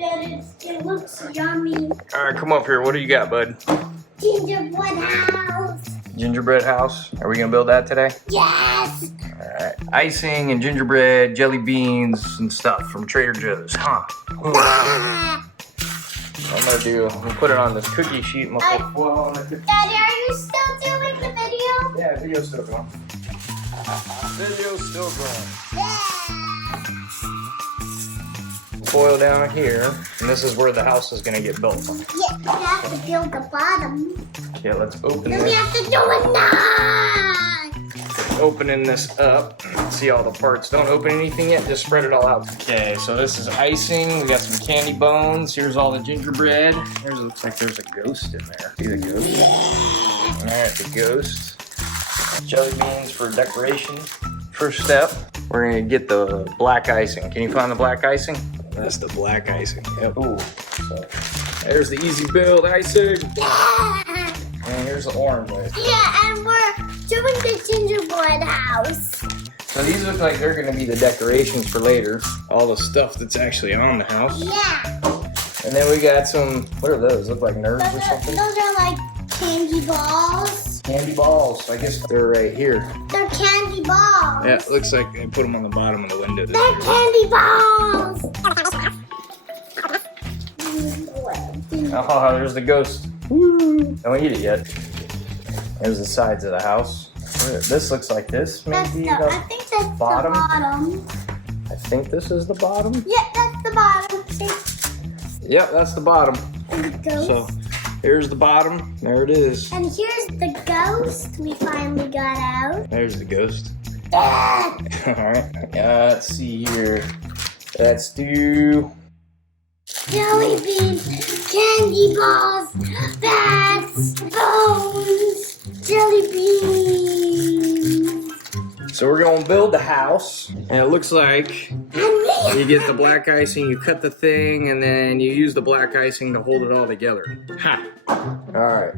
It looks yummy. All right, come up here. What do you got, bud? Gingerbread house. Gingerbread house. Are we gonna build that today? Yes. All right. Icing and gingerbread, jelly beans and stuff from Trader Joe's, huh? I'm gonna put it on this cookie sheet and we'll put foil on the cookie. Daddy, are you still doing the video? Yeah, video's still going. Video's still going. Yeah. Foil down here, and this is where the house is gonna get built. Yeah, we have to build the bottom. Okay, let's open Then we this. have to do a knot. Opening this up. See all the parts. Don't open anything yet, just spread it all out. Okay, so this is icing. We got some candy bones. Here's all the gingerbread. There's looks like there's a ghost in there. See the ghost? Alright, the ghost. Jelly beans for decoration. First step, we're gonna get the black icing. Can you find the black icing? That's the black icing. Yep. Ooh. So, there's the easy build icing. Yeah. And here's the orange one. Yeah, and we're doing the gingerbread house. So these look like they're gonna be the decorations for later. All the stuff that's actually on the house. Yeah. And then we got some, what are those? Look like nerds or something? Those are like candy balls. Candy balls. I guess they're right here. They're candy balls. Yeah, it looks like they put them on the bottom of the window. They're candy balls. Oh, there's the ghost. Woo. Don't eat it yet. There's the sides of the house. This looks like this, maybe I think that's bottom. the bottom. I think this is the bottom. Yeah, that's the bottom. Yep, that's the bottom. And the ghost. So here's the bottom. There it is. And here's the ghost we finally got out. There's the ghost. Yeah. All right. Let's see here. Let's do. Jelly beans, candy balls, bats, bones, jelly beans. So we're gonna build the house, and it looks like And me. you get the black icing, you cut the thing, and then you use the black icing to hold it all together. Ha! All right,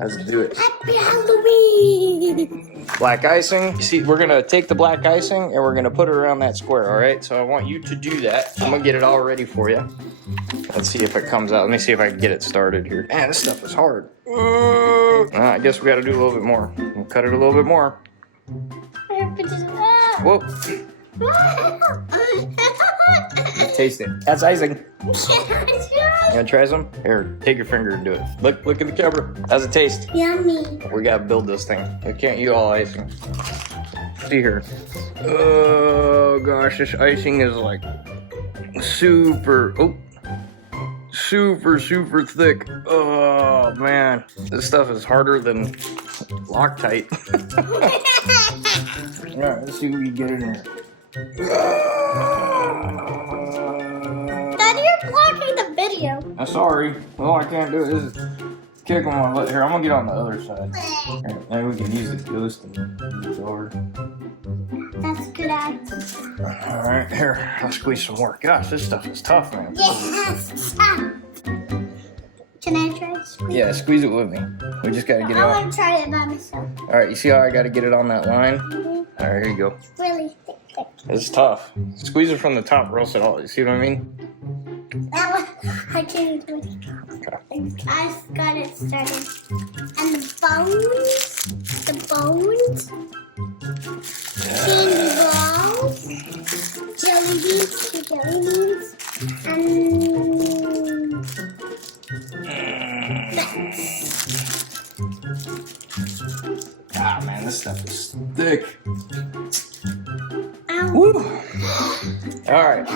let's do it. Happy Halloween. Black icing. See, we're gonna take the black icing and we're gonna put it around that square. All right. So I want you to do that. I'm gonna get it all ready for you. Let's see if it comes out. Let me see if I can get it started here. Man, this stuff is hard. I guess we got to do a little bit more. We'll cut it a little bit more. Whoa! Taste it. That's icing. You wanna try some? Here, take your finger and do it. Look at the camera. How's it taste? Yummy. We gotta build this thing. We can't eat all icing. See here. Oh gosh, this icing is like super thick. Oh man, this stuff is harder than Loctite. All right, let's see if we can get it in here. Daddy, you're blocking the video. I'm sorry. Well, I can't do it. This is kick on my leg. Here, I'm gonna get on the other side. Here, maybe we can use the ghost and move it over. That's good act. All right, here, I'll squeeze some more. Gosh, this stuff is tough, man. Yes. Can I try to squeeze? Yeah, squeeze it with me. We just gotta get it I on. want to try it by myself. All right, you see how I gotta get it on that line? All right, here you go. It's really thick. It's tough. Squeeze it from the top, or else it all. You see what I mean? That one, I can't do it. Okay. I got it started. And the bones, candy balls, jelly beans, two jelly beans, and Ah, man, this stuff is thick. ow. Woo! All right,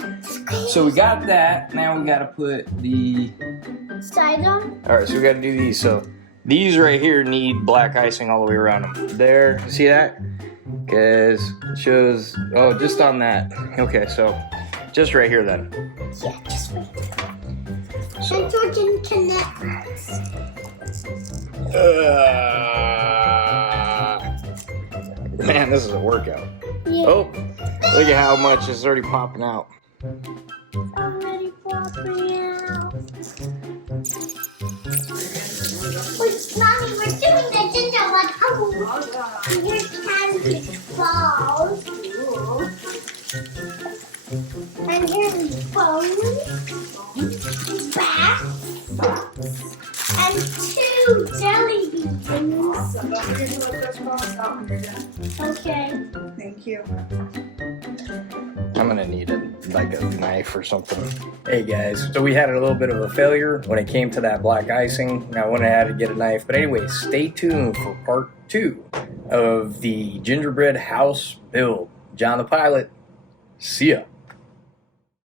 so we got that. Now we gotta put the. Side on. All right, so we gotta do these. So these right here need black icing all the way around them. There, see that? Because it shows. Oh, just on that. Okay, so just right here then. Yeah, just wait. So. And so it can connect. Man, this is a workout. Yeah. Oh, look at how much is already popping out. Already popping out. Wait, Mommy, we're doing the gingerbread house. And here's candy balls. And here's bones. Awesome. Don't forget to let those cross out when you're done. Okay. Thank you. I'm gonna need like a knife or something. Hey guys, so we had a little bit of a failure when it came to that black icing. I went ahead to get a knife, but anyway, stay tuned for part 2 of the gingerbread house build. John the Pilot, see ya.